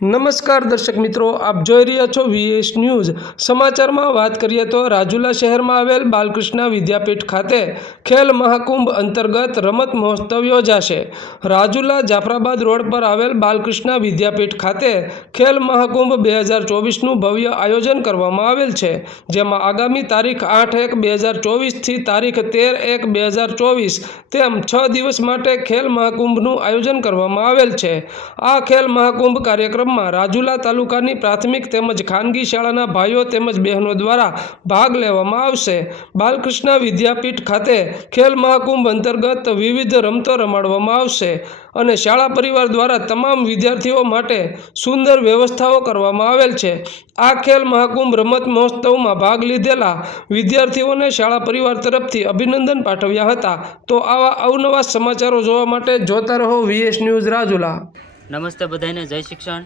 નમસ્કાર દર્શક મિત્રો, આપ જોઈ રહ્યા છો વીએસ ન્યૂઝ સમાચારમાં વાત કરીએ તો રાજુલા શહેરમાં આવેલ બાલકૃષ્ણ વિદ્યાપીઠ ખાતે ખેલ મહાકુંભ અંતર્ગત રમત મહોત્સવ યોજાશે રાજુલા જાફરાબાદ રોડ પર આવેલ બાલકૃષ્ણ વિદ્યાપીઠ ખાતે ખેલ મહાકુંભ બે હજાર ચોવીસનું ભવ્ય આયોજન કરવામાં આવેલ છે, જેમાં આગામી તારીખ આઠ એક બે હજાર ચોવીસથી તારીખ તેર એક બે હજાર ચોવીસ તેમ છ દિવસ માટે ખેલ મહાકુંભનું આયોજન કરવામાં આવેલ છે. આ ખેલ મહાકુંભ કાર્યક્રમમાં રાજુલા તાલુકાની પ્રાથમિક તેમજ ખાનગી શાળાના ભાઈઓ તેમજ બહેનો દ્વારા ભાગ લેવામાં આવશે. બાલકૃષ્ણ વિદ્યાપીઠ ખાતે ખેલ મહાકુંભ અંતર્ગત વિવિધ રમતો રમાડવામાં આવશે અને શાળા પરિવાર દ્વારા તમામ વિદ્યાર્થીઓ માટે સુંદર વ્યવસ્થાઓ કરવામાં આવેલ છે. આ ખેલ મહાકુંભ રમત મહોત્સવમાં ભાગ લીધેલા વિદ્યાર્થીઓને શાળા પરિવાર તરફથી અભિનંદન પાઠવ્યા હતા. તો આવા અવનવા સમાચારો જોવા માટે જોતા રહો વીએસ ન્યૂઝ રાજુલા. નમસ્તે બધાને જય શિક્ષણ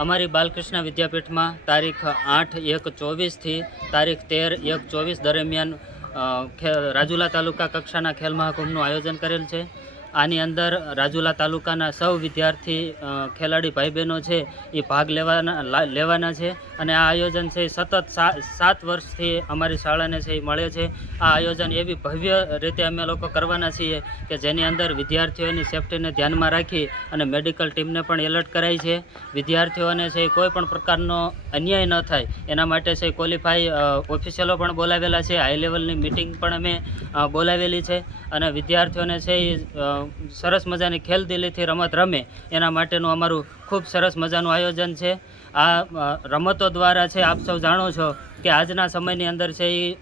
અમારી બાલકૃષ્ણ વિદ્યાપીઠમાં તારીખ આઠ એક ચોવીસથી તારીખ તેર એક ચોવીસ દરમિયાન રાજુલા તાલુકા કક્ષાના ખેલ મહાકુંભનું આયોજન કરેલ છે. આની અંદર રાજુલા તાલુકાના સૌ વિદ્યાર્થી ખેલાડી ભાઈ બહેનો છે, એ ભાગ લેવાના લેવાના છે. અને આ આયોજન છે સતત સાત વર્ષથી અમારી શાળાને છે એ મળે છે. આ આયોજન એવી ભવ્ય રીતે અમે લોકો કરવાના છીએ કે જેની અંદર વિદ્યાર્થીઓની સેફટીને ધ્યાનમાં રાખી અને મેડિકલ ટીમને પણ એલર્ટ કરાઈ છે. વિદ્યાર્થીઓને છે કોઈ પણ પ્રકારનો અન્યાય ન થાય. એના માટે છે ક્વોલિફાઈ ઓફિસિયલો પણ બોલાવેલા છે. હાઈ લેવલની મિટિંગ પણ અમે બોલાવેલી છે. અને વિદ્યાર્થીઓને છે એ સરસ મજાની ખેલદિલીથી રમત રમે. એના માટેનું અમારું ખૂબ સરસ મજાનું આયોજન છે. આ રમતો દ્વારા છે, આપ સૌ જાણો છો કે આજના સમયની અંદર છે એ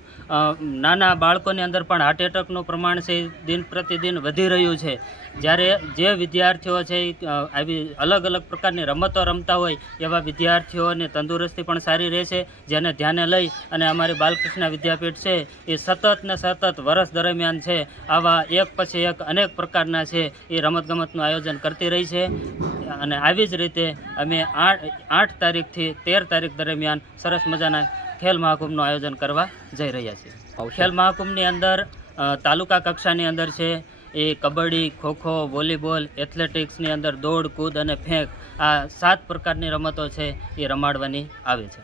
નાના બાળકોની અંદર પણ હાર્ટ એટેકનું પ્રમાણ છે દિન પ્રતિદિન વધી રહ્યું છે. જ્યારે જે વિદ્યાર્થીઓ છે આવી અલગ અલગ પ્રકારની રમતો રમતા હોય, એવા વિદ્યાર્થીઓને તંદુરસ્તી પણ સારી રહેશે, જેને ધ્યાને લઈ અને અમારી બાલકૃષ્ણ વિદ્યાપીઠ છે એ સતત ને સતત વર્ષ દરમિયાન છે, આવા એક પછી એક અનેક પ્રકારના છે એ રમતગમતનું આયોજન કરતી રહી છે. અને આવી જ રીતે અમે આઠ આઠ તારીખથી તેર તારીખ દરમિયાન સરસ મજાના ખેલ મહાકુંભનું આયોજન કરવા જઈ રહ્યા છીએ ખેલ મહાકુંભની અંદર તાલુકા કક્ષાની અંદર છે એ કબડ્ડી ખોખો વોલીબોલ એથ્લેટિક્સની અંદર દોડ કૂદ અને ફેંક આ સાત પ્રકારની રમતો છે એ રમાડવાની આવે છે.